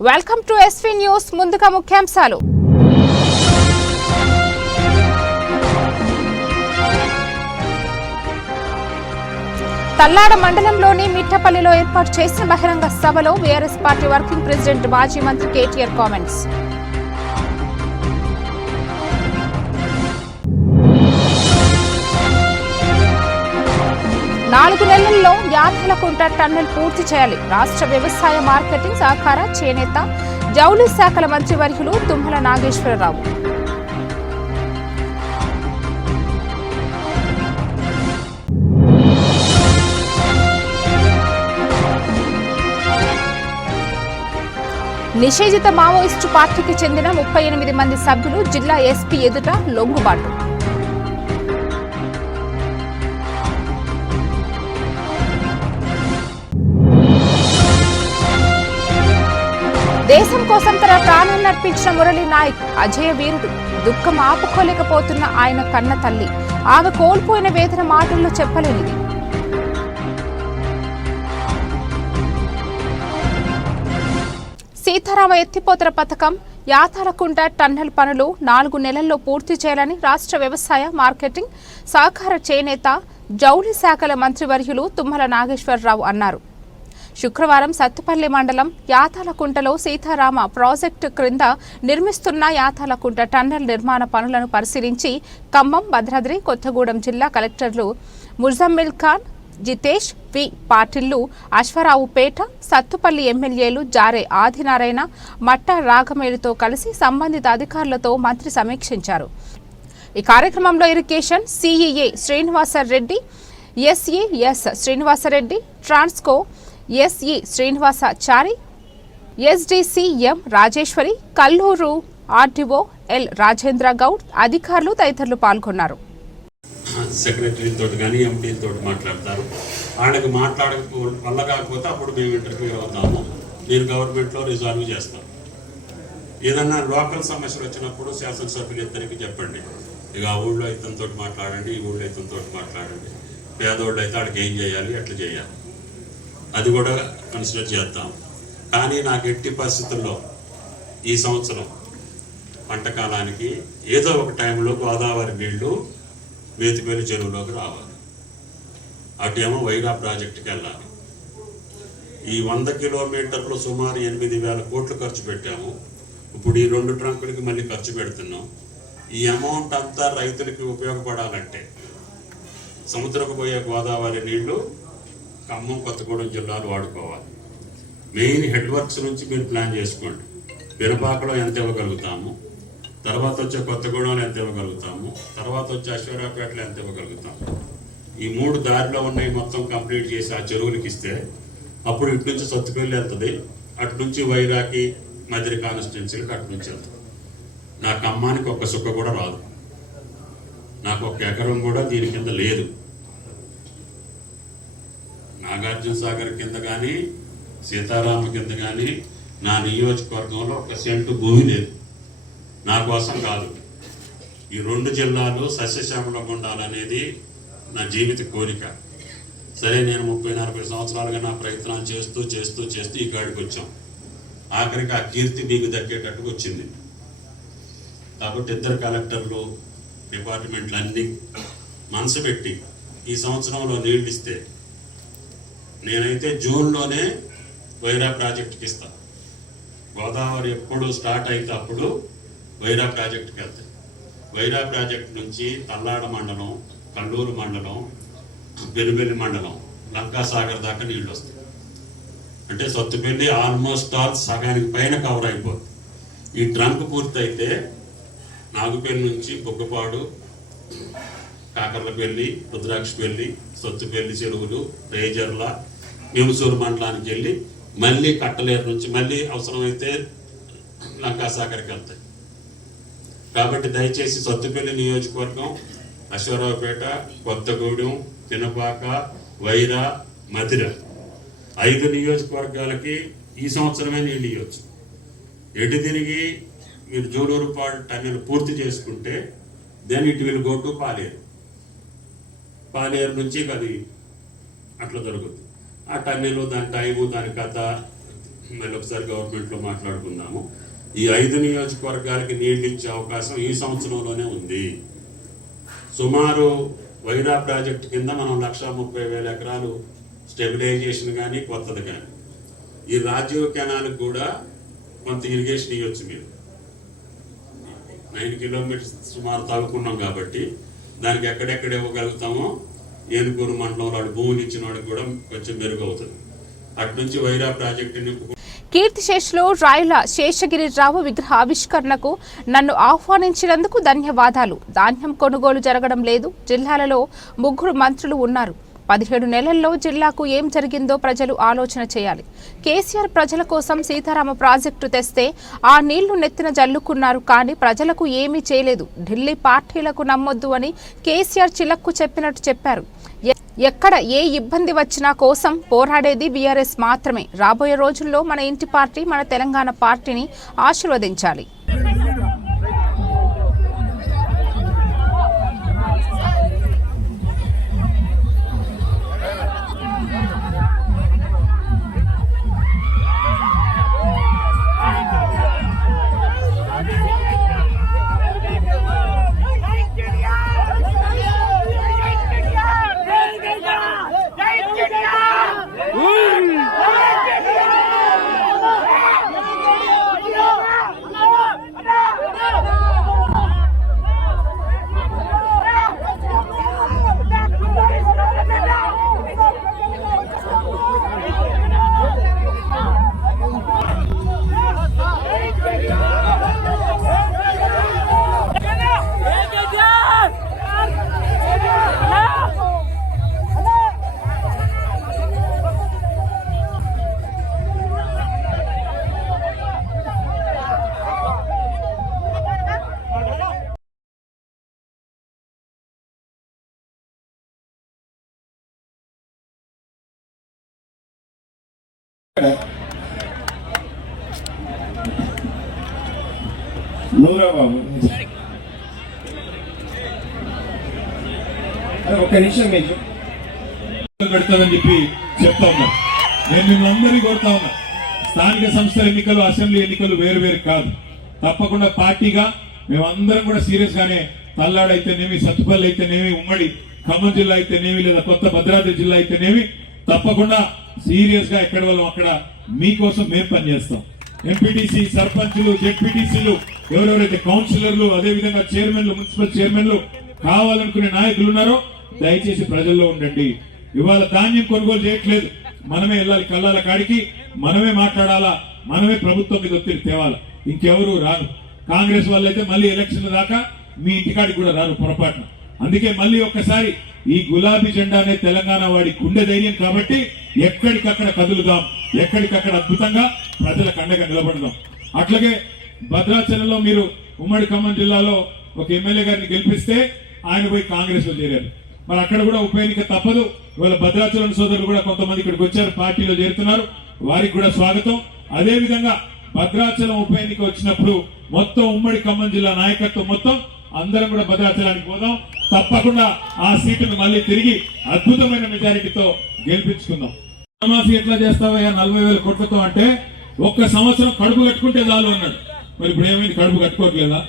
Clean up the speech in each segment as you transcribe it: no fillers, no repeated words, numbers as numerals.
Welcome to SV news. ముందుగా ముఖ్యాంశాలు. తల్లాడ మండలంలోని మిట్టపల్లిలో ఏర్పాటు చేసిన బహిరంగ సభలో బీఆర్ఎస్ పార్టీ వర్కింగ్ ప్రెసిడెంట్ మాజీ మంత్రి కేటీఆర్ కామెంట్స్. నాలుగు నెలల్లో యాదలకుంట టన్నెల్ పూర్తి చేయాలి. రాష్ట్ర వ్యవసాయ మార్కెటింగ్ సహకార చేనేత జౌళి శాఖల మంత్రి వర్యులు తుమ్మల నాగేశ్వరరావు. నిషేధిత మావోయిస్టు పార్టీకి చెందిన 38 మంది సభ్యులు జిల్లా ఎస్పీ ఎదుట లొంగుబాటు. దేశం కోసం తన ప్రాణాన్ని అర్పించిన మురళీ నాయక్ అజయ వీరుడు. దుఃఖం ఆపుకోలేకపోతున్న ఆయన కన్న తల్లి. ఆమె కోల్పోయిన వేదన మాటల్లో చెప్పలేనిది. సీతారామ ఎత్తిపోతల పథకం యాతాలకుంట టన్నెల్ పనులు 4 నెలల్లో పూర్తి చేయాలని రాష్ట్ర వ్యవసాయ మార్కెటింగ్ సహకార చేనేత జౌళి శాఖల మంత్రి వర్యులు తుమ్మల నాగేశ్వరరావు అన్నారు. శుక్రవారం సత్తుపల్లి మండలం యాతాలకుంటలో సీతారామ ప్రాజెక్టు క్రింద నిర్మిస్తున్న యాతాలకుంట టన్నెల్ నిర్మాణ పనులను పరిశీలించి ఖమ్మం, భద్రాద్రి కొత్తగూడెం జిల్లా కలెక్టర్లు ముజమ్మిల్ ఖాన్, జితేష్ వి పాటిల్లు, అశ్వరావుపేట, సత్తుపల్లి ఎమ్మెల్యేలు జారే ఆదినారాయణ, మట్ట రాఘమేలుతో కలిసి సంబంధిత అధికారులతో మంత్రి సమీక్షించారు. ఈ కార్యక్రమంలో irrigation CEA Srinivasa Reddy, SES Srinivasa Reddy, Transco SE Srinivasachari, ఎస్డిసిఎం Rajeshwari, Kalluru RDO L Rajendra Goud, అధికారులు తదితరులు పాల్గొన్నారు. సెక్రటరీతో కానీ ఎంపీతో మాట్లాడతారు. ఆయనకు మాట్లాడక వల్ల కాకపోతే అప్పుడు మేము ఇంటర్వ్యూ అవుతాము. మీరు గవర్నమెంట్లో రిజాల్వ్ చేస్తాం. ఏదన్నా లోకల్ సమస్యలు వచ్చినప్పుడు శాసనసభ్యులు ఇద్దరికి చెప్పండి, ఇక ఆ ఊళ్ళో ఇతనితో మాట్లాడండి, ఈ ఊళ్ళో ఇతనితో మాట్లాడండి. పేదోళ్ళు అయితే వాళ్ళకి ఏం చేయాలి, ఎట్లా చేయాలి, అది కూడా కన్సిడర్ చేద్దాం. కానీ నాకు ఎట్టి పరిస్థితుల్లో ఈ సంవత్సరం పంటకాలానికి ఏదో ఒక టైంలో గోదావరి నీళ్లు వేతిపల్లి చెరువులోకి రావాలి. అటేమో వైరా ప్రాజెక్టుకి వెళ్ళాలి. ఈ 100 కిలోమీటర్లు సుమారు 8,000 కోట్లు ఖర్చు పెట్టాము. ఇప్పుడు ఈ 2 ట్రంకులకి మళ్ళీ ఖర్చు పెడుతున్నాం. ఈ అమౌంట్ అంతా రైతులకి ఉపయోగపడాలంటే సముద్రకు పోయే గోదావరి నీళ్లు ఖమ్మం, కొత్తగూడెం జిల్లాలు వాడుకోవాలి. మెయిన్ హెడ్ వర్క్స్ నుంచి మీరు ప్లాన్ చేసుకోండి. పినపాకలో ఎంత ఇవ్వగలుగుతాము, తర్వాత వచ్చే కొత్తగూడెంలో ఎంత ఇవ్వగలుగుతాము, తర్వాత వచ్చే అశ్వరావుపేటలో ఎంత ఇవ్వగలుగుతాము. ఈ 3 దారిలో ఉన్నాయి మొత్తం కంప్లీట్ చేసి ఆ చెరువులకి ఇస్తే అప్పుడు ఇటు నుంచి సత్తుపల్లి వెళ్తుంది, అటు నుంచి వైరాకి మదిరి కాన్స్టిట్యున్సీలకు అటు నుంచి వెళ్తుంది. నా ఖమ్మానికి ఒక్క సుక్క కూడా రాదు. నాకు 1 ఎకరం కూడా దీని కింద లేదు. నాగార్జున సాగర్ కింద కానీ సీతారామ కింద కానీ నా నియోజకవర్గంలో 1 సెంటు భూమి లేదు. నా కోసం కాదు. ఈ 2 జిల్లాలు సస్యశ్యామలంగా ఉండాలనేది నా జీవిత కోరిక. సరే, నేను 30-40 సంవత్సరాలుగా నా ప్రయత్నాలు చేస్తూ చేస్తూ చేస్తూ ఈ కాడికి వచ్చాం. ఆఖరికి ఆ కీర్తి మీకు దక్కేటట్టుకు వచ్చింది. కాబట్టి 2 కలెక్టర్లు, డిపార్ట్మెంట్లు అన్నీ మనసు పెట్టి ఈ సంవత్సరంలో నీళ్ళు ఇస్తే నేనైతే జూన్లోనే వైరా ప్రాజెక్టుకి ఇస్తాను. గోదావరి ఎప్పుడు స్టార్ట్ అయితే అప్పుడు వైరా ప్రాజెక్టుకి వెళ్తాయి. వైరా ప్రాజెక్టు నుంచి తల్లాడ మండలం, కల్లూరు మండలం, పెనుబెల్లి మండలం, లంకాసాగర్ దాకా నీళ్ళు వస్తాయి. అంటే సత్తుపల్లి ఆల్మోస్ట్ ఆల్ సగానికి పైన కవర్ అయిపోతుంది. ఈ ట్రంక్ పూర్తయితే నాగుపల్లి నుంచి బొగ్గపాడు, కాకర్లపల్లి, రుద్రాక్షపల్లి, సత్తుపల్లి చెరువులు, రేజర్ల, మేముసూరు మండలానికి వెళ్ళి మళ్ళీ కట్టలేరు నుంచి మళ్ళీ అవసరమైతే లంకాసాగర్కి వెళ్తాయి. కాబట్టి దయచేసి సత్తుపల్లి నియోజకవర్గం, అశ్వరావుపేట, కొత్తగూడెం, పినపాక, వైరా, మధిర 5 నియోజకవర్గాలకి ఈ సంవత్సరమే నీళ్ళు ఇవ్వచ్చు. ఎటు తిరిగి మీరు జోలూరుపాడు టన్నెల్ పూర్తి చేసుకుంటే then it will go to Paleru. Paleru నుంచి అది అట్లా దొరుకుతుంది. ఆ టన్నెల్, దాని టైము, దాని కథ మళ్ళీ ఒకసారి గవర్నమెంట్లో మాట్లాడుకుందాము. ఈ 5 నియోజకవర్గాలకి నీళ్లు ఇచ్చే అవకాశం ఈ సంవత్సరంలోనే ఉంది. సుమారు వైరా ప్రాజెక్టు కింద మనం 1,30,000 ఎకరాలు స్టెబిలైజేషన్ కానీ కొత్తది కానీ, ఈ రాజీవ్ కెనాల్కి కూడా కొంత ఇరిగేషన్ ఇవ్వచ్చు. మీరు 9 కిలోమీటర్స్ సుమారు తవ్వుకున్నాం కాబట్టి దానికి ఎక్కడెక్కడ ఇవ్వగలుగుతామో ఏనుగూరు మండలంలో వాడు భూములు ఇచ్చిన వాడికి కూడా కొంచెం మెరుగవుతుంది. అటు నుంచి వైరా ప్రాజెక్టుని కీర్తిశేషులు రాయుల శేషగిరిరావు విగ్రహ ఆవిష్కరణకు నన్ను ఆహ్వానించినందుకు ధన్యవాదాలు. ధాన్యం కొనుగోలు జరగడం లేదు. జిల్లాలలో 3 మంత్రులు ఉన్నారు. 17 నెలల్లో జిల్లాకు ఏం జరిగిందో ప్రజలు ఆలోచన చేయాలి. కేసీఆర్ ప్రజల కోసం సీతారామ ప్రాజెక్టు తెస్తే ఆ నీళ్లు నెత్తిన జల్లుకున్నారు, కానీ ప్రజలకు ఏమీ చేయలేదు. ఢిల్లీ పార్టీలకు నమ్మొద్దు అని కేసీఆర్ చిలక్కు చెప్పినట్టు చెప్పారు. ఎక్కడ ఏ ఇబ్బంది వచ్చినా కోసం పోరాడేది బీఆర్ఎస్ మాత్రమే. రాబోయే రోజుల్లో మన ఇంటి పార్టీ, మన తెలంగాణ పార్టీని ఆశీర్వదించాలి. నూరా బాబు ఒక్క నిమిషం మీకు పెడతామని చెప్పి చెప్తా ఉన్నా. నేను మిమ్మల్ని కొడతా ఉన్నా. స్థానిక సంస్థల ఎన్నికలు, అసెంబ్లీ ఎన్నికలు వేరు వేరు కాదు. తప్పకుండా పార్టీగా మేమందరం కూడా సీరియస్ గానే తల్లాడైతేనేమి, సత్తుపల్లి అయితేనేమి, ఉమ్మడి ఖమ్మం జిల్లా అయితేనేమి, లేదా కొత్త భద్రాద్రి జిల్లా అయితేనేమి, తప్పకుండా సీరియస్ గా ఎక్కడ వాళ్ళం అక్కడ మీకోసం మేము పనిచేస్తాం. ఎంపీటీసీ, సర్పంచ్లు, జెడ్పీటీసీలు, ఎవరెవరైతే కౌన్సిలర్లు, అదేవిధంగా చైర్మన్లు, మున్సిపల్ చైర్మన్లు కావాలనుకునే నాయకులు ఉన్నారో దయచేసి ప్రజల్లో ఉండండి. ఇవాళ ధాన్యం కొనుగోలు చేయట్లేదు. మనమే వెళ్ళాలి కల్లాల కాడికి, మనమే మాట్లాడాలా, మనమే ప్రభుత్వం మీద ఒత్తిడి తేవాలా. ఇంకెవరు రారు. కాంగ్రెస్ వాళ్ళైతే మళ్ళీ ఎలక్షన్ల దాకా మీ ఇంటికాడికి కూడా రారు పొరపాటున. అందుకే మళ్ళీ ఒక్కసారి ఈ గులాబీ జెండానే తెలంగాణ వాడి గుండె ధైర్యం కాబట్టి ఎక్కడికక్కడ కదులుదాం, ఎక్కడికక్కడ అద్భుతంగా ప్రజలకు అండగా నిలబడదాం. అట్లాగే భద్రాచలంలో మీరు ఉమ్మడి ఖమ్మం జిల్లాలో ఒక ఎమ్మెల్యే గారిని గెలిపిస్తే ఆయన పోయి కాంగ్రెస్ లో చేరారు. మరి అక్కడ కూడా ఉప ఎన్నిక తప్పదు. ఇవాళ భద్రాచలం సోదరులు కూడా కొంతమంది ఇక్కడికి వచ్చారు, పార్టీలో చేరుతున్నారు. వారికి కూడా స్వాగతం. అదే విధంగా భద్రాచలం ఉప ఎన్నిక వచ్చినప్పుడు మొత్తం ఉమ్మడి ఖమ్మం జిల్లా నాయకత్వం మొత్తం అందరం కూడా భద్రాచలానికి పోదాం. తప్పకుండా ఆ సీటును మళ్ళీ తిరిగి అద్భుతమైన మెజారిటీతో గెలిపించుకుందాం. రుణమాఫీ ఎట్లా చేస్తావయ్యా 40,000 కోట్లతో అంటే ఒక్క సంవత్సరం కడుపు కట్టుకుంటే చాలు అన్నాడు. మరి ఇప్పుడు ఏమైంది? కడుపు కట్టుకోవట్లేదా?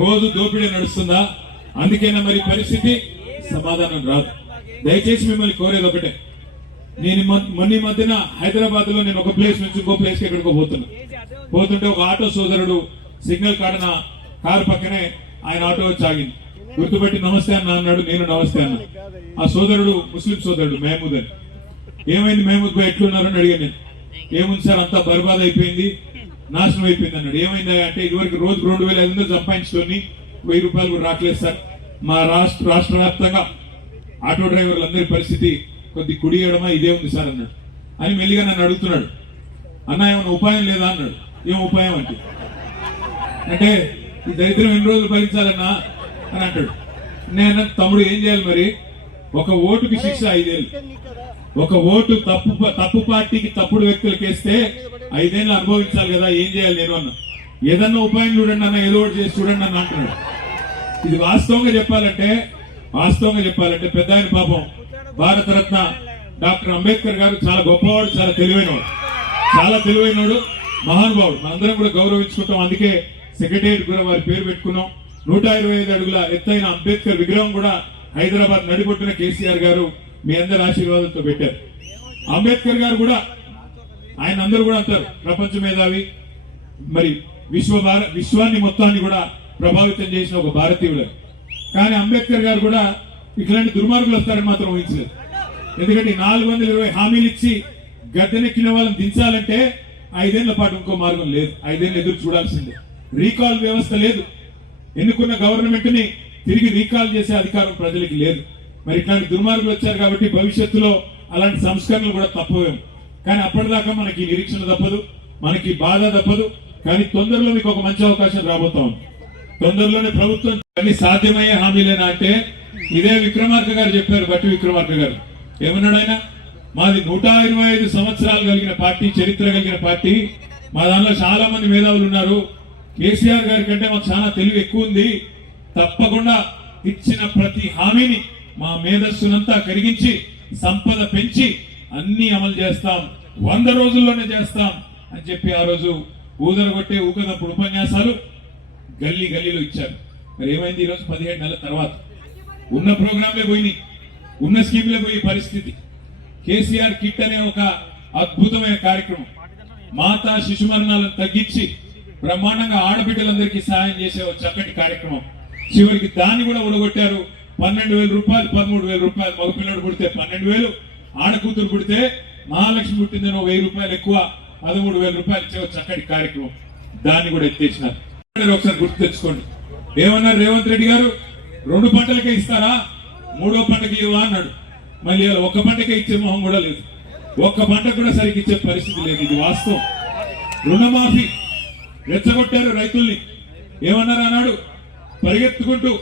రోజు దోపిడీ నడుస్తుందా? అందుకేనా మరి పరిస్థితి? సమాధానం రాదు. దయచేసి మిమ్మల్ని కోరేది ఒకటే. నేను మొన్న మధ్యన హైదరాబాద్ లో నేను ఒక ప్లేస్ నుంచి ఇంకో ప్లేస్ కి ఎక్కడికో పోతుంటే ఒక ఆటో సోదరుడు సిగ్నల్ కాడన కారు పక్కనే ఆయన ఆటో వచ్చి ఆగింది. గుర్తుపెట్టి నమస్తే అన్న అన్నాడు. నేను నమస్తే అన్నా. ఆ సోదరుడు ముస్లిం సోదరుడు మహమూద్ అని. ఏమైంది మహమూద్ భాయ్ ఎట్లున్నారు అని అడిగాను నేను. ఏముంది సార్, అంతా బర్బాద్ అయిపోయింది, నాశనం అయిపోయింది అన్నాడు. ఏమైందా అంటే ఇదివరకు రోజు 2,500 సంపాదించుకొని 1000 రూపాయలు కూడా రావట్లేదు సార్. మా రాష్ట్ర వ్యాప్తంగా ఆటో డ్రైవర్లందరి పరిస్థితి కొద్ది కుడియడమా ఇదే ఉంది సార్ అన్నాడు. అని మెల్లిగా నన్ను అడుగుతున్నాడు, అన్న ఏమైనా ఉపాయం లేదా అన్నాడు. ఏం ఉపాయం అంటే ఈ దరిద్రం ఎన్ని రోజులు భరించాలన్నా అని అంటాడు. నేను తమ్ముడు ఏం చేయాలి మరి? ఒక ఓటుకి శిక్ష 5 ఏళ్ళు. ఒక ఓటు తప్పు పార్టీకి తప్పుడు వ్యక్తులకు వేస్తే 5 ఏళ్ళు అనుభవించాలి కదా. ఏం చేయాలి నేను అన్నా. ఏదన్నా ఉపాయం చూడండి అన్న, ఏదో ఒకటి చేసి చూడండి అన్న అంటున్నాడు. ఇది వాస్తవంగా చెప్పాలంటే పెద్ద ఆయన పాపం భారతరత్న డాక్టర్ అంబేద్కర్ గారు చాలా గొప్పవాడు, చాలా తెలివైనవాడు. చాలా తెలివైనడు, మహానుభావుడు. మనందరం కూడా గౌరవించుకుంటాం. అందుకే సెక్రటేరియట్ కూడా వారి పేరు పెట్టుకున్నాం. 125 అడుగుల ఎత్తైన అంబేద్కర్ విగ్రహం కూడా హైదరాబాద్ నడిబొట్టున కేసీఆర్ గారు మీ అందరి ఆశీర్వాదంతో పెట్టారు. అంబేద్కర్ గారు కూడా, ఆయన అందరూ కూడా అంటారు ప్రపంచ మేధావి, మరి విశ్వాన్ని మొత్తాన్ని కూడా ప్రభావితం చేసిన ఒక భారతీయుడు. కానీ అంబేద్కర్ గారు కూడా ఇట్లాంటి దుర్మార్గులు వస్తారని మాత్రం ఊహించలేదు. ఎందుకంటే 420 హామీలు ఇచ్చి గద్దెనెక్కిన వాళ్ళని దించాలంటే 5 ఏళ్ల పాటు ఇంకో మార్గం లేదు. 5 ఏళ్ళు ఎదురు చూడాల్సిందే. రీకాల్ వ్యవస్థ లేదు. ఎన్నుకున్న గవర్నమెంట్ ని తిరిగి రీకాల్ చేసే అధికారం ప్రజలకి లేదు. మరి ఇట్లాంటి దుర్మార్గులు వచ్చారు కాబట్టి భవిష్యత్తులో అలాంటి సంస్కరణలు కూడా తప్పవేం. కానీ అప్పటిదాకా మనకి నిరీక్షణ తప్పదు, మనకి బాధ తప్పదు. కానీ తొందరలో మీకు ఒక మంచి అవకాశం రాబోతా ఉంది. తొందరలోనే ప్రభుత్వం అన్ని సాధ్యమయ్యే హామీలేనా అంటే ఇదే విక్రమార్క గారు చెప్పారు. బట్టి విక్రమార్క గారు ఏమన్నాడు ఆయన? మాది 125 సంవత్సరాలు కలిగిన పార్టీ, చరిత్ర కలిగిన పార్టీ. మా దానిలో చాలా మంది మేధావులు ఉన్నారు. కేసీఆర్ గారి కంటే మాకు చాలా తెలివి ఎక్కువ ఉంది. తప్పకుండా ఇచ్చిన ప్రతి హామీని మా మేధస్సునంతా కరిగించి సంపద పెంచి అన్ని అమలు చేస్తాం, 100 రోజుల్లోనే చేస్తాం అని చెప్పి ఆ రోజు ఊదరగొట్టే ఊకదప్పుడు ఉపన్యాసాలు గల్లీ గల్లీలో ఇచ్చారు. మరి ఏమైంది? ఈరోజు 17 నెలల తర్వాత ఉన్న ప్రోగ్రాంలే పోయినాయి, ఉన్న స్కీమ్లే పోయి పరిస్థితి. కేసీఆర్ కిట్ అనే ఒక అద్భుతమైన కార్యక్రమం, మాతా శిశు మరణాలను తగ్గించి బ్రహ్మాండంగా ఆడబిడ్డలందరికీ సహాయం చేసే ఒక చక్కటి కార్యక్రమం. చివరికి దాన్ని కూడా ఊడగొట్టారు. 12,000 రూపాయలు, 13,000 రూపాయలు. మగపిల్లడు పుడితే 12,000, ఆడకూతురు పుడితే మహాలక్ష్మి పుట్టిందని 1,000 రూపాయలు ఎక్కువ, 13,000 రూపాయలు ఇచ్చే ఒక చక్కటి కార్యక్రమం. దాన్ని కూడా ఎత్తేసినారు. ఒకసారి గుర్తు తెచ్చుకోండి. ఏమన్నారు రేవంత్ రెడ్డి గారు? 2 పంటలకే ఇస్తారా, 3వ పంటకి ఇవ్వా అన్నాడు. మళ్ళీ ఒక్క పంటకే ఇచ్చే మొహం కూడా లేదు. ఒక్క పంట కూడా సరిగ్గా ఇచ్చే పరిస్థితి లేదు. ఇది వాస్తవం. రుణమాఫీ రెచ్చగొట్టారు రైతుల్ని. ఏమన్నారు అన్నాడు? పరిగెత్తుకుంటూ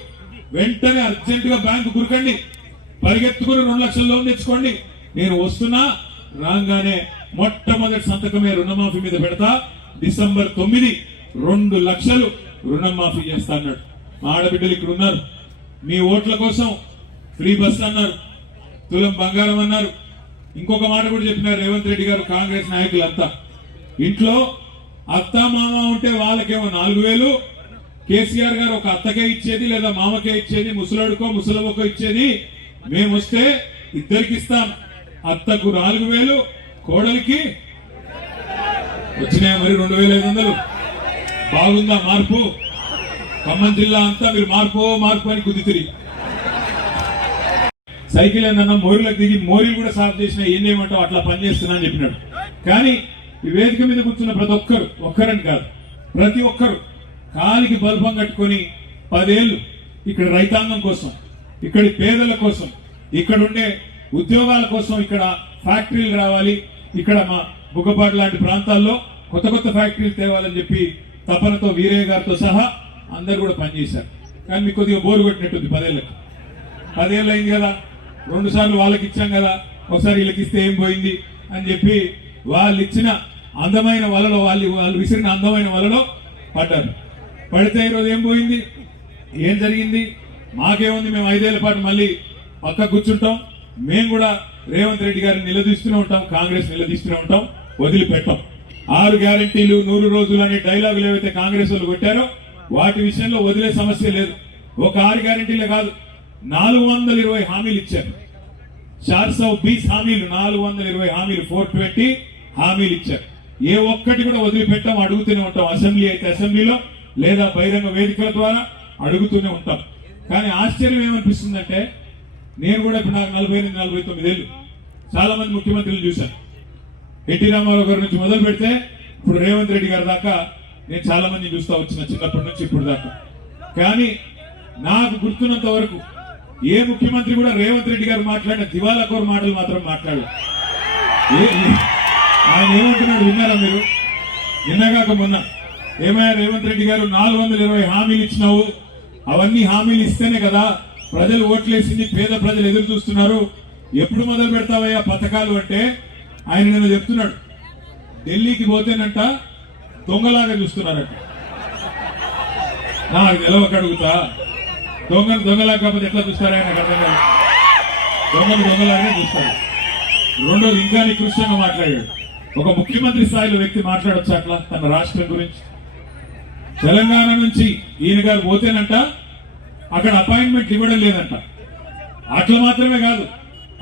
వెంటనే అర్జెంటుగా బ్యాంకు గురకండి, పరిగెత్తుకుని 2 లక్షల లోన్ తెచ్చుకోండి, నేను వస్తున్నా. రాగానే మొట్టమొదటి సంతకమే రుణమాఫీ మీద పెడతా, డిసెంబర్ 9 2 లక్షలు రుణమాఫీ చేస్తా అన్నాడు. మా ఆడబిడ్డలు ఇక్కడ ఉన్నారు. మీ ఓట్ల కోసం ఫ్రీ బస్ అన్నారు, తులం బంగారం అన్నారు. ఇంకొక మాట కూడా చెప్పినారు రేవంత్ రెడ్డి గారు. కాంగ్రెస్ నాయకులంతా ఇంట్లో అత్త మామ ఉంటే వాళ్ళకేమో 4,000, కేసీఆర్ గారు ఒక అత్తకే ఇచ్చేది లేదా మామకే ఇచ్చేది, ముసలాడుకో ముసలమ్మకో ఇచ్చేది. మేము వస్తే ఇద్దరికి ఇస్తాం. అత్తకు 4,000, కోడలికి వచ్చినాయి మరి 2,500. బాగుందా మార్పు? ఖమ్మం జిల్లా అంతా మీరు మార్పు మార్పు అని కుదితిరి. సైకిల్ ఏందన్నా మోరీలకు దిగి మోరీలు కూడా సాఫ్ చేసిన ఏమంటావు అట్లా పనిచేస్తున్నా అని చెప్పినాడు. కానీ ఈ వేదిక మీద కూర్చున్న ప్రతి ఒక్కరని కాదు, ప్రతి ఒక్కరు కాలికి బల్బం కట్టుకొని 10 ఏళ్ళు ఇక్కడ రైతాంగం కోసం, ఇక్కడి పేదల కోసం, ఇక్కడ ఉండే ఉద్యోగాల కోసం, ఇక్కడ ఫ్యాక్టరీలు రావాలి, ఇక్కడ మా బుగ్గపాటు లాంటి ప్రాంతాల్లో కొత్త ఫ్యాక్టరీలు తేవాలని చెప్పి తపనతో వీరయ్య గారితో సహా అందరు కూడా పనిచేశారు. కానీ మీకు కొద్దిగా బోరు కొట్టినట్టుంది. 10 ఏళ్ళకి 10 ఏళ్ళు అయింది కదా, 2 సార్లు వాళ్ళకి ఇచ్చాం కదా, ఒకసారి వీళ్ళకి ఇస్తే ఏం పోయింది అని చెప్పి వాళ్ళు ఇచ్చిన అందమైన వలలో, వాళ్ళు విసిరిన అందమైన వలలో పడ్డారు. పడితే ఈరోజు ఏం పోయింది, ఏం జరిగింది? మాకేముంది, మేము 5 ఏళ్ల పాటు మళ్ళీ పక్క కూర్చుంటాం. మేము కూడా రేవంత్ రెడ్డి గారిని నిలదీస్తూనే ఉంటాం, కాంగ్రెస్ నిలదీస్తూనే ఉంటాం, వదిలిపెట్టాం. 6 గ్యారంటీలు 100 రోజులు అనే డైలాగులు ఏవైతే కాంగ్రెస్ వాళ్ళు కొట్టారో వాటి విషయంలో వదిలే సమస్య లేదు. ఒక 6 గ్యారంటీలే కాదు, 420 హామీలు ఇచ్చారు. 420 హామీలు, 420 హామీలు, 420 హామీలు ఇచ్చారు. ఏ ఒక్కటి కూడా వదిలిపెట్టాం, అడుగుతూనే ఉంటాం. అసెంబ్లీ అయితే అసెంబ్లీలో, లేదా బహిరంగ వేదికల ద్వారా అడుగుతూనే ఉంటాం. కానీ ఆశ్చర్యం ఏమనిపిస్తుందంటే, నేను కూడా ఇప్పుడు నాకు 48-49 ఏళ్ళు, చాలా మంది ముఖ్యమంత్రులు చూశాను. ఎన్టీ రామారావు గారి నుంచి మొదలు పెడితే ఇప్పుడు రేవంత్ రెడ్డి గారి దాకా నేను చాలా మంది చూస్తా వచ్చిన, చిన్నప్పటి నుంచి ఇప్పుడు దాకా. కానీ నాకు గుర్తున్నంత వరకు ఏ ముఖ్యమంత్రి కూడా రేవంత్ రెడ్డి గారు మాట్లాడిన దివాలా కోర్ మాటలు మాత్రం మాట్లాడు. ఆయన ఏమంటున్నాడు విన్నారా మీరు? నిన్నగాక మొన్న ఏమయ్యా రేవంత్ రెడ్డి గారు 420 హామీలు ఇచ్చినావు, అవన్నీ హామీలు ఇస్తేనే కదా ప్రజలు ఓట్లేసింది, పేద ప్రజలు ఎదురు చూస్తున్నారు, ఎప్పుడు మొదలు పెడతావయ్యా పథకాలు అంటే ఆయన నిన్న చెప్తున్నాడు, ఢిల్లీకి పోతేనంట దొంగలాగా చూస్తున్నారట. నాకు తెలవక అడుగుతా, దొంగలా కాకపోతే ఎట్లా చూస్తారా? నాకు అర్థం కాదు. దొంగలాగానే చూస్తారు. రెండోది ఇంకా నికృష్టంగా మాట్లాడాడు. ఒక ముఖ్యమంత్రి స్థాయిలో వ్యక్తి మాట్లాడొచ్చు అట్లా తన రాష్ట్రం గురించి? తెలంగాణ నుంచి ఈయన గారు పోతేనంట అక్కడ అపాయింట్మెంట్ ఇవ్వడం లేదంట. అట్లా మాత్రమే కాదు,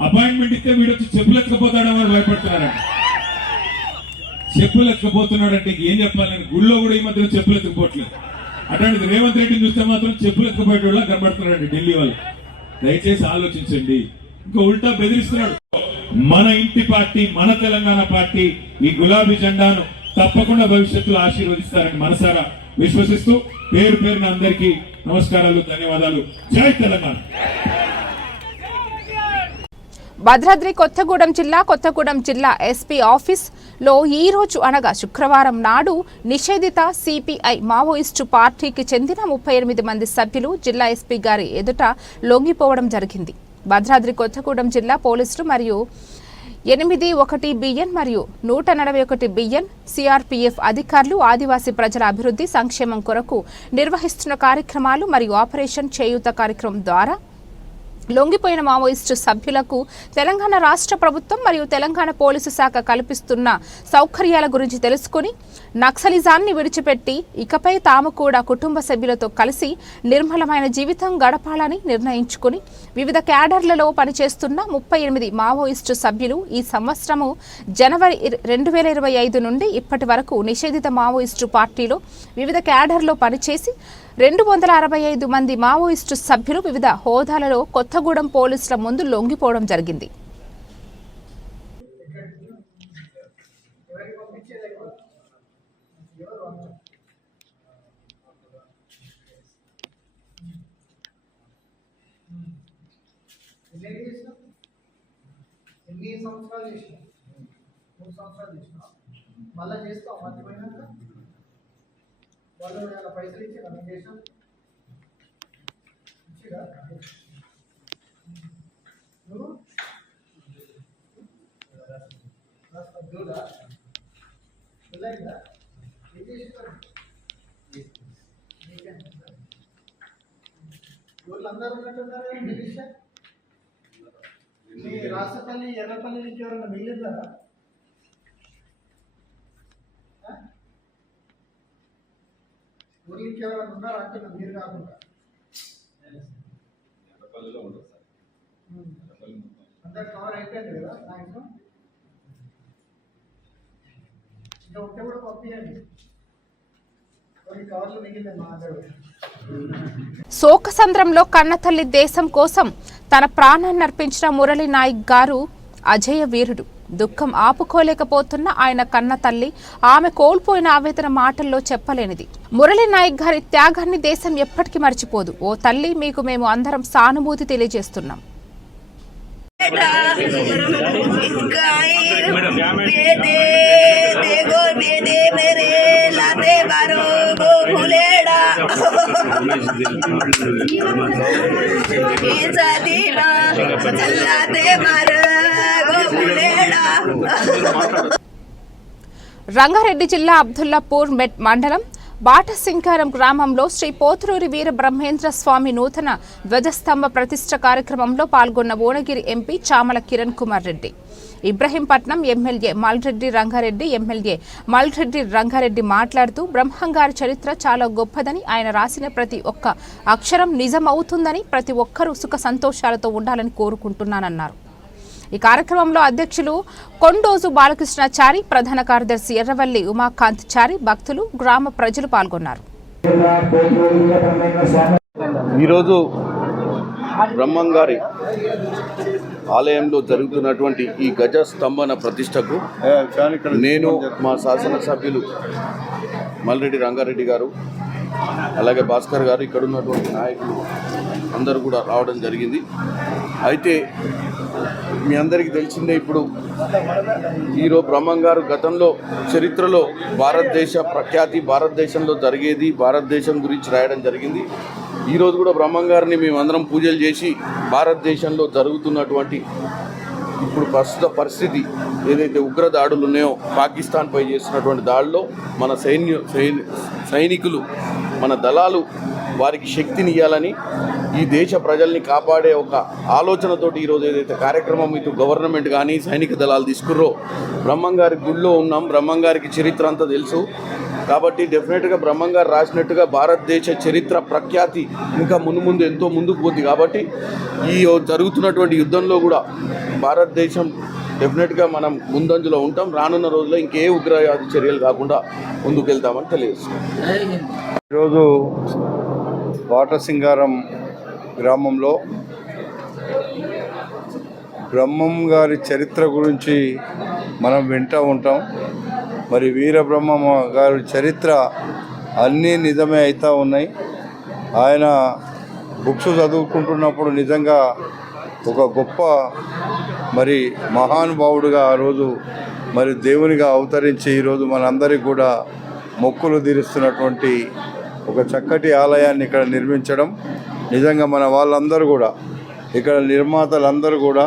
అపాయింట్మెంట్ ఇస్తే వీడొచ్చి చెప్పులు ఎత్తుకపోతాడేమో భయపడుతున్నారంట. చెప్పులు ఎత్తుకపోతున్నాడంటే ఏం చెప్పాలని, గుళ్ళో కూడా ఈ మధ్యన చెప్పులు ఎత్తుకుపోవట్లేదు. అట్లాంటిది రేవంత్ రెడ్డిని చూస్తే మాత్రం చెప్పులు ఎత్తుకుపోయేటోళ్ళ కనబడుతున్నాడు ఢిల్లీ వాళ్ళు. దయచేసి ఆలోచించండి. ఇంకా ఉల్టా బెదిరిస్తున్నాడు. మన ఇంటి పార్టీ, మన తెలంగాణ పార్టీ ఈ గులాబీ జెండాను తప్పకుండా భవిష్యత్తులో ఆశీర్వదిస్తారని మనసారా విశ్వసిస్తూ పేరు పేరున అందరికీ నమస్కారాలు, ధన్యవాదాలు. జై తెలంగాణ. భద్రాద్రి కొత్తగూడెం జిల్లా ఎస్పీ ఆఫీస్లో ఈ రోజు అనగా శుక్రవారం నాడు నిషేధిత సిపిఐ మావోయిస్టు పార్టీకి చెందిన 38 మంది సభ్యులు జిల్లా ఎస్పీ గారి ఎదుట లొంగిపోవడం జరిగింది. భద్రాద్రి కొత్తగూడెం జిల్లా పోలీసులు మరియు 81 బిఎన్ మరియు 141 బిఎన్ సిఆర్పిఎఫ్ అధికారులు ఆదివాసీ ప్రజల అభివృద్ధి సంక్షేమం కొరకు నిర్వహిస్తున్న కార్యక్రమాలు మరియు ఆపరేషన్ చేయూత కార్యక్రమం ద్వారా లొంగిపోయిన మావోయిస్టు సభ్యులకు తెలంగాణ రాష్ట్ర ప్రభుత్వం మరియు తెలంగాణ పోలీసు శాఖ కల్పిస్తున్న సౌకర్యాల గురించి తెలుసుకుని నక్సలిజాన్ని విడిచిపెట్టి ఇకపై తాము కూడా కుటుంబ సభ్యులతో కలిసి నిర్మలమైన జీవితం గడపాలని నిర్ణయించుకుని వివిధ క్యాడర్లలో పనిచేస్తున్న 38 మావోయిస్టు సభ్యులు ఈ సంవత్సరము జనవరి 2025 నుండి ఇప్పటి వరకు నిషేధిత మావోయిస్టు పార్టీలో వివిధ క్యాడర్లో పనిచేసి 265 మంది మావోయిస్టు సభ్యులు వివిధ హోదాలలో కొత్తగూడెం పోలీసుల ముందు లొంగిపోవడం జరిగింది. ఎన్ని సంవత్సరాలు చేసినా 3 సంవత్సరాలు చేసినా మళ్ళీ చేస్తాం. మర్చిపోయినాక వాళ్ళు అలా పైసలు ఇచ్చి రన్ చేసాం ఇచ్చిగా నువ్వు దూడా పిల్లగా ఏం చేసినారు? ఊళ్ళో అందరూ ఉన్నట్టున్నారు. మిలిషియా మీ రాష్ట్రపల్లి ఎర్రపల్లి నుంచి ఎవరన్నా మిగిలిందారా? ఊరి నుంచి ఎవరైనా ఉన్నారా అంటున్నారు మీరు కాకుండా? అందరు కవర్ అయిపోయింది కదా మ్యాక్సిమం. ఇంకా ఉంటే కూడా పంపించండి, కొన్ని కవర్లు మిగిలింది మా దగ్గర. శోకసంద్రంలో కన్నతల్లి దేశం కోసం తన ప్రాణాన్ని అర్పించిన మురళీ నాయక్ గారు అజేయ వీరుడు. దుఃఖం ఆపుకోలేకపోతున్న ఆయన కన్న తల్లి ఆమె కోల్పోయిన ఆవేదన మాటల్లో చెప్పలేనిది. మురళీ నాయక్ గారి త్యాగాన్ని దేశం ఎప్పటికీ మర్చిపోదు. ఓ తల్లి, మీకు మేము అందరం సానుభూతి తెలియజేస్తున్నాం. రంగారెడ్డి జిల్లా అబ్దుల్లాపూర్ మెట్ మండలం బాటసింకారం గ్రామంలో శ్రీ పోతురూరి వీర బ్రహ్మేంద్ర స్వామి నూతన ధ్వజస్తంభ ప్రతిష్ఠ కార్యక్రమంలో పాల్గొన్న భువనగిరి ఎంపీ చామల కిరణ్ కుమార్ రెడ్డి, ఇబ్రహీంపట్నం ఎమ్మెల్యే మల్రెడ్డి రంగారెడ్డి మాట్లాడుతూ బ్రహ్మంగారి చరిత్ర చాలా గొప్పదని, ఆయన రాసిన ప్రతి ఒక్క అక్షరం నిజమవుతుందని, ప్రతి ఒక్కరూ సుఖ సంతోషాలతో ఉండాలని కోరుకుంటున్నానన్నారు. ఈ కార్యక్రమంలో అధ్యక్షులు కొండోజు బాలకృష్ణాచారి, ప్రధాన కార్యదర్శి ఎర్రవల్లి ఉమాకాంత్ చారి, భక్తులు, గ్రామ ప్రజలు పాల్గొన్నారు. ఈరోజు బ్రహ్మంగారి ఆలయంలో జరుగుతున్నటువంటి ఈ గజ స్తంభన ప్రతిష్టకు నేను, మా శాసనసభ్యులు మల్రెడ్డి రంగారెడ్డి గారు, అలాగే భాస్కర్ గారు, ఇక్కడ ఉన్నటువంటి నాయకులు అందరూ కూడా రావడం జరిగింది. అయితే మీ అందరికీ తెలిసిందే, ఇప్పుడు ఈరోజు బ్రహ్మంగారు గతంలో చరిత్రలో భారతదేశ ప్రఖ్యాతి, భారతదేశంలో జరిగేది, భారతదేశం గురించి రాయడం జరిగింది. ఈరోజు కూడా బ్రహ్మంగారిని మేమందరం పూజలు చేసి భారతదేశంలో జరుగుతున్నటువంటి ఇప్పుడు ప్రస్తుత పరిస్థితి ఏదైతే ఉగ్ర దాడులు ఉన్నాయో, పాకిస్తాన్పై చేస్తున్నటువంటి దాడిలో మన సైనికులు, మన దళాలు వారికి శక్తిని ఇవ్వాలని ఈ దేశ ప్రజల్ని కాపాడే ఒక ఆలోచనతోటి ఈరోజు ఏదైతే కార్యక్రమం ఇటు గవర్నమెంట్ కానీ సైనిక దళాలు తీసుకుర్రో బ్రహ్మంగారి గుడిలో ఉన్నాం. బ్రహ్మంగారికి చరిత్ర అంతా తెలుసు కాబట్టి డెఫినెట్గా బ్రహ్మంగారు రాసినట్టుగా భారతదేశ చరిత్ర ప్రఖ్యాతి ఇంకా ముందు ఎంతో ముందుకు పోతుంది. కాబట్టి ఈ జరుగుతున్నటువంటి యుద్ధంలో కూడా భారతదేశం డెఫినెట్గా మనం ముందంజలో ఉంటాం. రానున్న రోజుల్లో ఇంకే ఉగ్రవాద చర్యలు కాకుండా ముందుకెళ్తామని తెలియజేస్తున్నాం. ఈరోజు వాటసింగారం గ్రామంలో బ్రహ్మం గారి చరిత్ర గురించి మనం వింటూ ఉంటాం. మరి వీరబ్రహ్మం గారి చరిత్ర అన్నీ నిజమే అవుతూ ఉన్నాయి. ఆయన బుక్స్ చదువుకుంటున్నప్పుడు నిజంగా ఒక గొప్ప మరి మహానుభావుడుగా ఆ రోజు మరి దేవునిగా అవతరించి ఈరోజు మనందరికీ కూడా మొక్కులు తీరుస్తున్నటువంటి ఒక చక్కటి ఆలయాన్ని ఇక్కడ నిర్మించడం నిజంగా మన వాళ్ళందరూ కూడా ఇక్కడ నిర్మాతలందరూ కూడా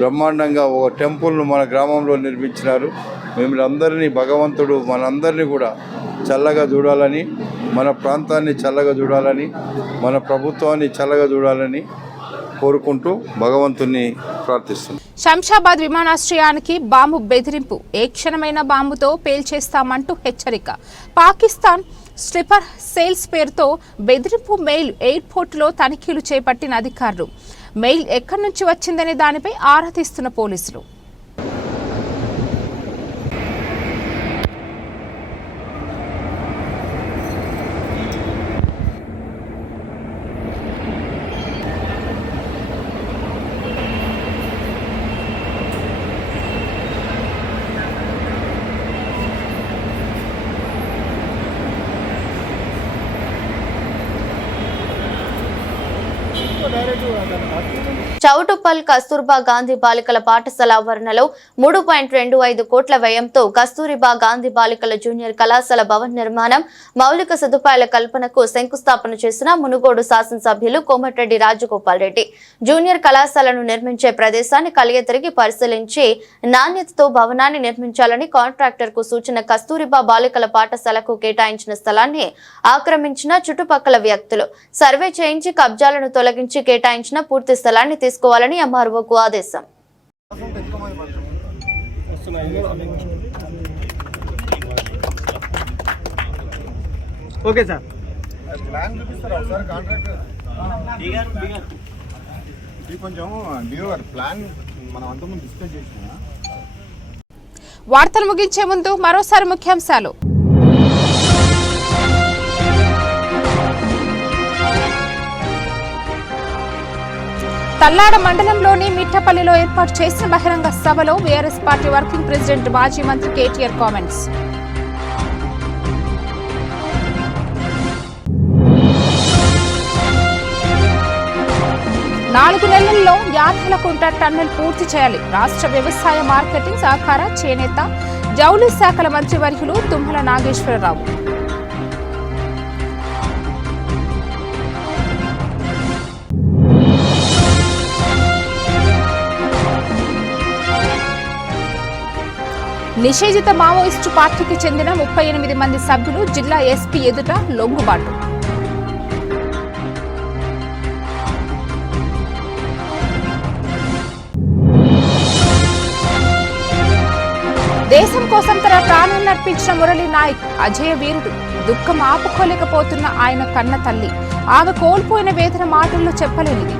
బ్రహ్మాండంగా ఒక టెంపుల్ను మన గ్రామంలో నిర్మించినారు. మిమ్మల్ని అందరినీ భగవంతుడు మనందరినీ కూడా చల్లగా చూడాలని, మన ప్రాంతాన్ని చల్లగా చూడాలని, మన ప్రభుత్వాన్ని చల్లగా చూడాలని కోరుకుంటూ భగవంతుని ప్రార్థిస్తున్నాం. శంషాబాద్ విమానాశ్రయానికి బాంబు బెదిరింపు, ఏ క్షణమైన బాంబుతో పేల్చేస్తామంటూ హెచ్చరిక. పాకిస్తాన్ స్ట్రిప్పర్ సేల్స్ పేరుతో బెదిరింపు మెయిల్ ఎయిర్పోర్టులో తనిఖీలు చేపట్టిన అధికారులు. మెయిల్ ఎక్కడి నుంచి వచ్చిందనే దానిపై ఆరా తీస్తున్న పోలీసులు. చౌటుప్పల్ కస్తూర్బా గాంధీ బాలికల పాఠశాల ఆవరణలో 3.25 కోట్ల వ్యయంతో కస్తూరిబా గాంధీ బాలికల జూనియర్ కళాశాల భవన నిర్మాణం, మౌలిక సదుపాయాల కల్పనకు శంకుస్థాపన చేసిన మునుగోడు శాసనసభ్యులు కోమటిరెడ్డి రాజగోపాల్ రెడ్డి. జూనియర్ కళాశాలను నిర్మించే ప్రదేశాన్ని కలియతిరిగి పరిశీలించి నాణ్యతతో భవనాన్ని నిర్మించాలని కాంట్రాక్టర్ కు సూచన. కస్తూరిబా బాలికల పాఠశాలకు కేటాయించిన స్థలాన్ని ఆక్రమించిన చుట్టుపక్కల వ్యక్తులు సర్వే చేయించి కబ్జాలను తొలగించి కేటాయించిన పూర్తి స్థలాన్ని తీసుకోవాలని ఎంఆర్ఓకు ఆదేశం. Okay sir. వార్తలు ముగించే ముందు మరోసారి ముఖ్యాంశాలు. తల్లాడ మండలంలోని మిట్టపల్లిలో ఏర్పాటు చేసిన బహిరంగ సభలో బీఆర్ఎస్ పార్టీ వర్కింగ్ ప్రెసిడెంట్ మాజీ మంత్రి కేటీఆర్ కామెంట్స్. నాలుగు నెలల్లో యాదలకుంట టన్నెల్ పూర్తి చేయాలి. రాష్ట్ర వ్యవసాయ మార్కెటింగ్ సహకార చేనేత జౌళి శాఖల మంత్రివర్యులు తుమ్మల నాగేశ్వరరావు. నిషేధిత మావోయిస్టు పార్టీకి చెందిన 38 మంది సభ్యులు జిల్లా ఎస్పీ ఎదుట లొంగుబాటు. దేశం కోసం తన ప్రాణాన్ని అర్పించిన మురళీ నాయక్ అజయ వీరుడు. దుఃఖం ఆపుకోలేకపోతున్న ఆయన కన్న తల్లి. ఆమె కోల్పోయిన వేదన మాటల్లో చెప్పలేనిది.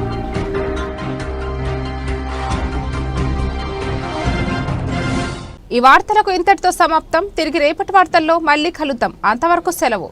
ఈ వార్తలకు ఇంతటితో సమాప్తం. తిరిగి రేపటి వార్తల్లో మళ్ళీ కలుద్దాం. అంతవరకు సెలవు.